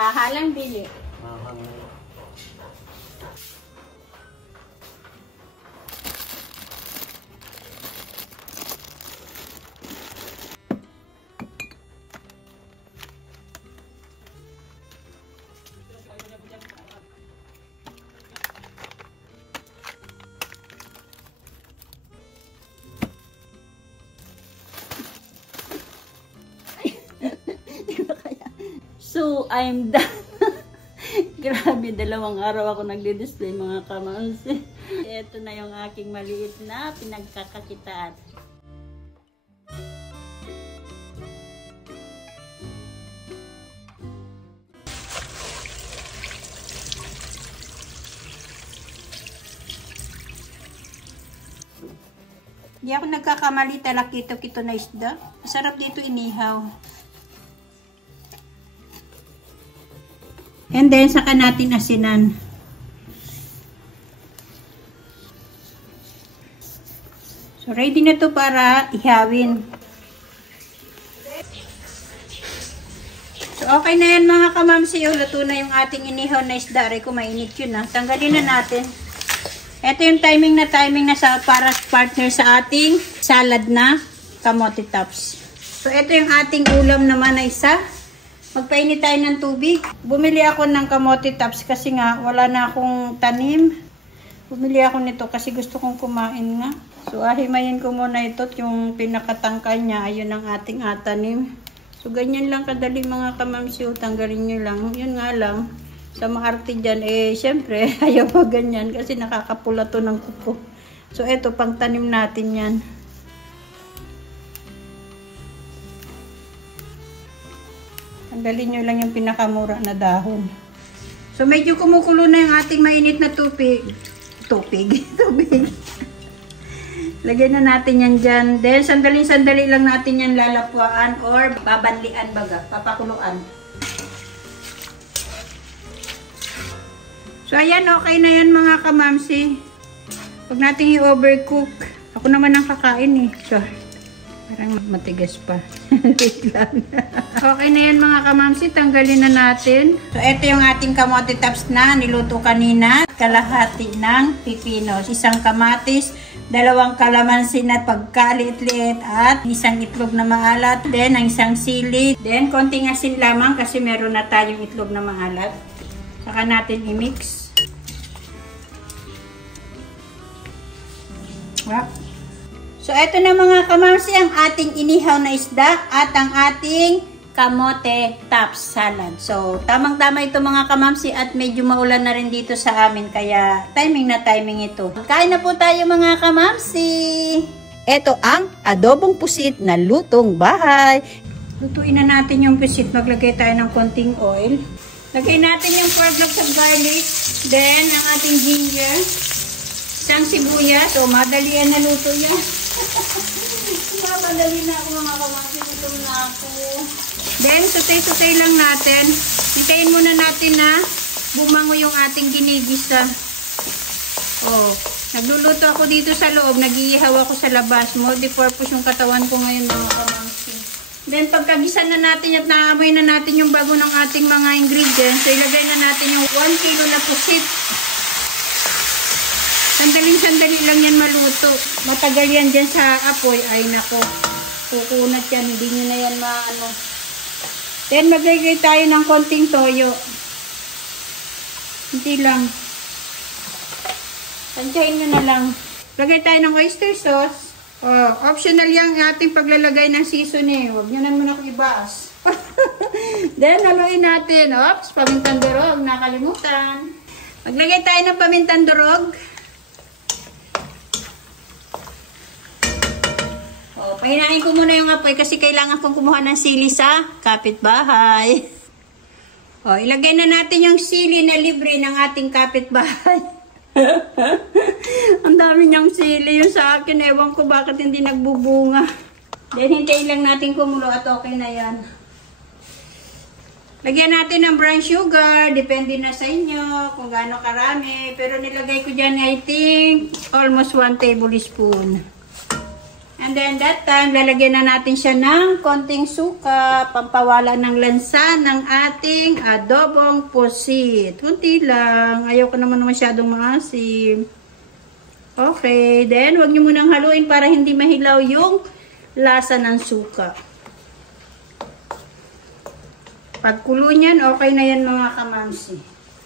Halang bili. So, I'm done. Grabe, 2 araw ako nagdi-display mga kamansi. Ito na yung aking maliit na pinagkakakitaan. Hindi ako nagkakamali, talakito-kito na isda. Masarap dito inihaw. And then, saka natin asinan. So, ready na to para ihawin. So, okay na yan mga kamamsi. Luto na yung ating inihaw na isda. Aray ko, mainit yun ha. Tanggalin na natin. Ito yung timing na sa para partner sa ating salad na kamote tops. So, ito yung ating ulam naman na isa. Magpainit tayo ng tubig. Bumili ako ng kamote tops kasi nga wala na akong tanim. Bumili ako nito kasi gusto kong kumain nga. So ahimayin ko muna ito. Yung pinakatangkal niya, ayun ang ating atanim. So ganyan lang kadali mga kamamsiw. Tanggalin nyo lang. Yun nga lang. Sa maarte dyan, syempre ayaw pa ganyan kasi nakakapula to ng kuko. So ito, pang tanim natin yan. Tanggalin nyo lang yung pinakamura na dahon. So, medyo kumukulo na yung ating mainit na tubig. Tubig. Lagyan na natin yan dyan. Then, sandali lang natin yan lalapuan or babanlian baga. Papakuluan. So, ayan. Okay na yan mga kamamsi. Huwag natin i-overcook. Ako naman ang kakain eh. So, parang matigas pa. Wait lang. Okay na yan mga kamamsi. Tanggalin na natin. So, ito yung ating kamote tops na niluto kanina. Kalahati ng pipino. 1 kamatis, 2 kalamansi na pagkaliit-liit at 1 itlog na maalat. Then, ang 1 sili. Then, konting asin lamang kasi meron na tayong itlog na maalat. Saka natin i-mix. Wow. So, ito na mga kamamsi ang ating inihaw na isda at ang ating kamote tops salad. So, tamang-tama ito mga kamamsi at medyo maulan na rin dito sa amin. Kaya, timing ito. Kain na po tayo mga kamamsi. Ito ang adobong pusit na lutong bahay. Lutuin na natin yung pusit. Maglagay tayo ng konting oil. Lagay natin yung 4 cloves of garlic. Then, ang ating ginger. 1 sibuyas. So, madali yan na luto yan. Madali na ako mga kamamsi. Luto na ako. Then, tutay-tutay lang natin. Hintayin muna natin na bumango yung ating ginigisa. Oh, nagluluto ako dito sa loob. Nag-iihaw ako sa labas. Multi-purpose yung katawan ko ngayon mga kamamsi. Then, pagkagisa na natin at naamoy na natin yung bago ng ating mga ingredients, so ilagay na natin yung 1 kilo na pusit. Sandaling-sandali lang yan maluto. Matagal yan dyan sa apoy. Ay, nako. Kukunat yan. Hindi nyo na yan maano. Then, maglagay tayo ng konting toyo. Hindi lang. Tansyahin nyo na lang. Lagay tayo ng oyster sauce. Oh, optional yan ating paglalagay ng seasoning. Huwag nyo naman ako ibaas. Then, haluin natin. Oops, pamintang durog. Nakalimutan. Maglagay tayo ng pamintang durog. Oh, pahinain ko muna yung apoy kasi kailangan kong kumuha ng sili sa kapitbahay. Oh, ilagay na natin yung sili na libre ng ating kapitbahay. Ang dami niyang sili yung sa akin. Ewan ko bakit hindi nagbubunga. Then, hintayin lang natin kumulo at okay na yan. Lagyan natin ng brown sugar. Depende na sa inyo kung gaano karami. Pero nilagay ko dyan, I think, almost 1 tablespoon. And And then that time, lalagyan na natin siya ng konting suka, pampawala ng lansa ng ating adobong pusit. Kunti lang. Ayoko naman masyadong maasim. Okay. Then, huwag nyo munang haluin para hindi mahilaw yung lasa ng suka. Pagkulo niyan, okay na yan mga kamamsi.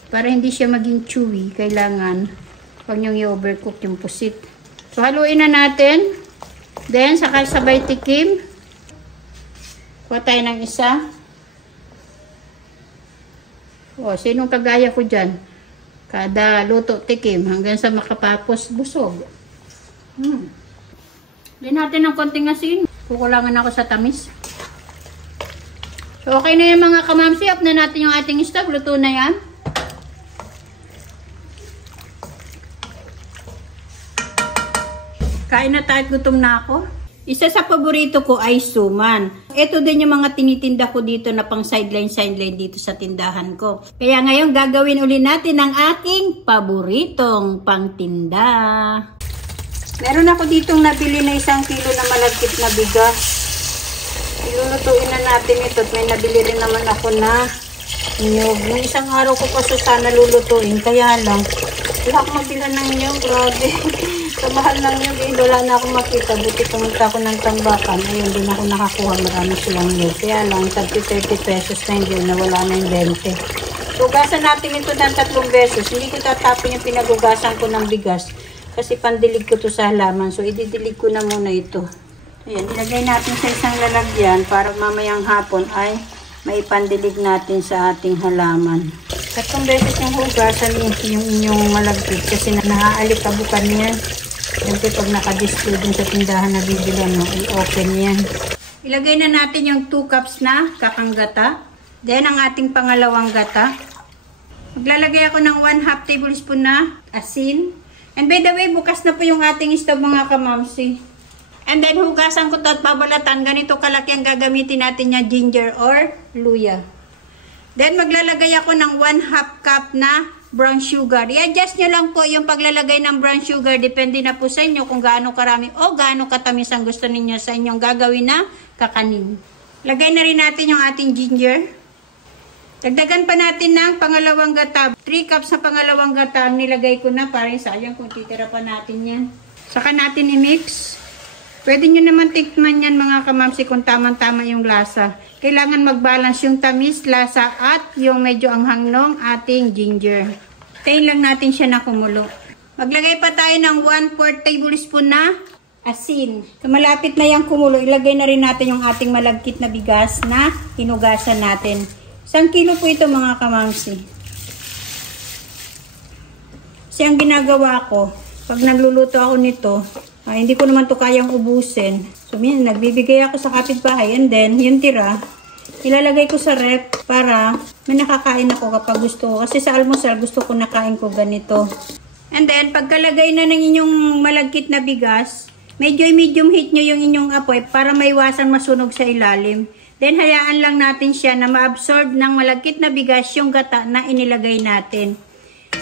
Para hindi siya maging chewy, kailangan huwag nyo i-overcook yung pusit. So, haluin na natin. Then, saka sabay tikim. Kuha tayo ng isa. O, sinong kagaya ko dyan? Kada luto tikim hanggang sa makapapos busog. Din natin ng konting asin. Kukulangan ako sa tamis. So, okay na yan mga kamamsi. Off na natin yung ating stove. Luto na yan. Kain na tayo, gutom na ako. Isa sa paborito ko ay suman. Ito din yung mga tinitinda ko dito na pang sideline dito sa tindahan ko. Kaya ngayon gagawin uli natin ang aking paboritong pangtinda. Meron ako ditong nabili na 1 kilo na malagkit na bigas. Ilulutuin na natin ito. May nabili rin naman ako na niyog. Nung isang araw ko pa sana lulutuin. Kaya lang, wala akong mabila ng niyog. Grabe. Sa mahal ng niyog, wala na akong makita. Buti pumunta ako ng tambakan. Ayun, din ako nakakuha. Marami silang niyog. Kaya lang, 30 pesos na hindi. Nawala na yung 20. Hugasan natin ito ng 3 beses. Hindi ko tatapin yung pinagugasan ko ng bigas. Kasi pandilig ko to sa halaman. So, ididilig ko na muna ito. Ayan, ilagay natin sa isang lalagyan para mamayang hapon ay maipandilig natin sa ating halaman. 3 beses yung hugasan yung inyong malagkit kasi naaalikabukan yan. Siyempre pag naka-display din sa tindahan na bibilan mo, i-open yan. Ilagay na natin yung 2 cups na kakang gata. Then ang ating pangalawang gata. Maglalagay ako ng 1/2 tablespoon na asin. And by the way, bukas na po yung ating stove mga kamamsi. And then hugasan ko at babalatan. Ganito kalaki ang gagamitin natin niya, ginger or luya. Then maglalagay ako ng 1/2 cup na brown sugar. I-adjust nyo lang po yung paglalagay ng brown sugar. Depende na po sa inyo kung gaano karami o gaano katamis ang gusto ninyo sa inyong gagawin na kakanin. Lagay na rin natin yung ating ginger. Dagdagan pa natin ng pangalawang gata. 3 cups na pangalawang gata ang nilagay ko na. Parang sayang kung titira pa natin yan. Saka natin i-mix. Pwede nyo naman tikman yan mga kamamsi kung tamang-tama yung lasa. Kailangan mag-balance yung tamis, lasa at yung medyo anghang ng ating ginger. Tayin lang natin siya na kumulo. Maglagay pa tayo ng 1/4 tablespoon na asin. So, malapit na yung kumulo, ilagay na rin natin yung ating malagkit na bigas na hinugasan natin. 1 kilo po ito mga kamamsi. Kasi ang ginagawa ko, pag nagluluto ako nito, hindi ko naman to kayang ubusin. So, nagbibigay ako sa kapitbahay and then, yung tira, ilalagay ko sa rep para may nakakain ako kapag gusto ko. Kasi sa almusal, gusto ko nakain ko ganito. And then, pagkalagay na ng inyong malagkit na bigas, medyo medium heat nyo yung inyong apoy para maiwasan masunog sa ilalim. Then, hayaan lang natin siya na ma-absorb ng malagkit na bigas yung gata na inilagay natin.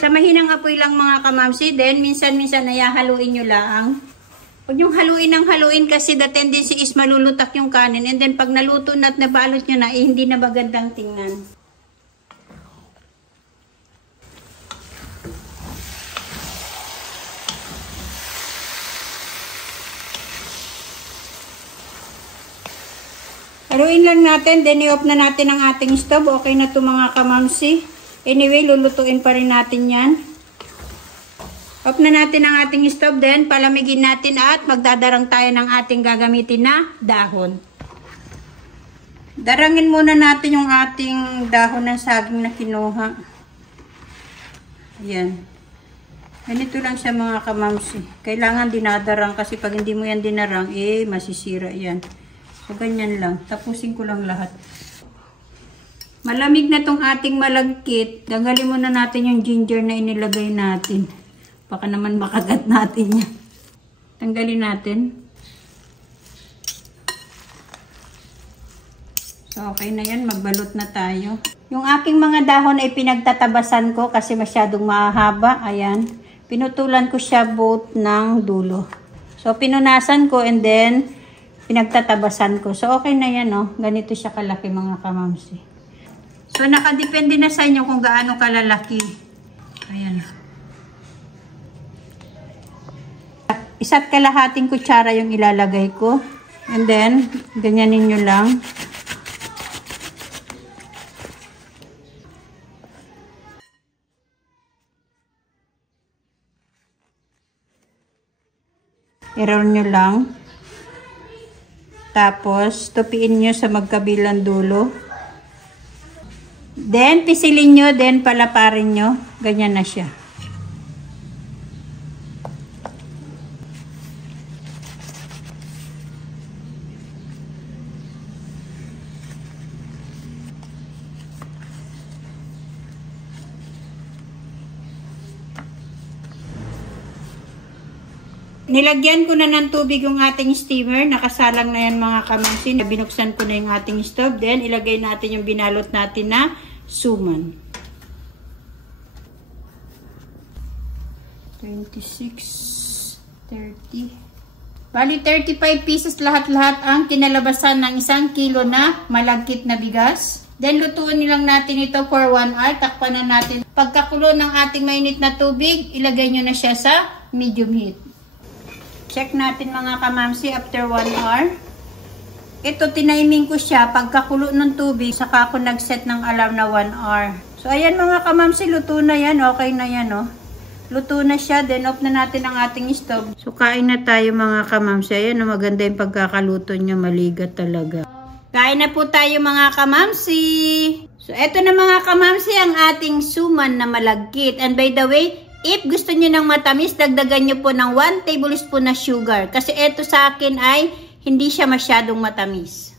Sa mahinang apoy lang mga kamamsi, then minsan-minsan ay haluin nyo lang. Huwag yung haluin kasi the tendency is malulutak yung kanin. And then pag naluto na at nabalot nyo na, hindi na magandang tingnan. Haluin lang natin, then i-off na natin ang ating stove. Okay na ito mga kamamsi. Anyway, lulutuin pa rin natin yan. Off na natin ang ating stove, then palamigin natin at magdadarang tayo ng ating gagamitin na dahon. Darangin muna natin yung ating dahon ng saging na kinuha. Ayan. Ganito lang siya mga kamamsi. Kailangan dinadarang kasi pag hindi mo yan dinarang, masisira yan. So, ganyan lang. Tapusin ko lang lahat. Malamig na tong ating malagkit. Tanggalin muna natin yung ginger na inilagay natin. Baka naman makagat natin yan. Tanggalin natin. So, okay na yan. Magbalot na tayo. Yung aking mga dahon ay pinagtatabasan ko kasi masyadong mahaba. Ayan. Pinutulan ko siya both ng dulo. So, pinunasan ko and then pinagtatabasan ko. So, okay na yan, no? Ganito siya kalaki, mga kamamsi. So, nakadepende na sa inyo kung gaano kalalaki. Ayan. 1 kalahating kutsara yung ilalagay ko. And then, ganyanin nyo lang. I-roll nyo lang. Tapos, tupiin nyo sa magkabilang dulo. Then, pisilin nyo, then palaparin nyo. Ganyan na siya. Nilagyan ko na ng tubig yung ating steamer. Nakasalang na yan, mga kamamsi. Binuksan ko na yung ating stove. Then, ilagay natin yung binalot natin na suman. 26, 30. Bali, 35 pieces lahat-lahat ang kinalabasan ng 1 kilo na malagkit na bigas. Then, lutuin nilang natin ito for 1 hour. Takpan na natin. Pagkakulo ng ating mainit na tubig, ilagay nyo na siya sa medium heat. Check natin, mga kamamsi, after 1 hour. Ito, tiniming ko siya. Pagkakulo ng tubig, saka ako nag-set ng alarm na 1 hour. So, ayan, mga kamamsi, luto na yan. Okay na yan, oh. Luto na siya. Then, off na natin ang ating stove. So, kain na tayo, mga kamamsi. Ayan, oh, maganda yung pagkakaluto niya. Maligat talaga. Kain na po tayo, mga kamamsi. So, eto na, mga kamamsi, ang ating suman na malagkit. And by the way, if gusto nyo ng matamis, dagdagan nyo po ng 1 tablespoon na sugar. Kasi ito sa akin ay hindi siya masyadong matamis.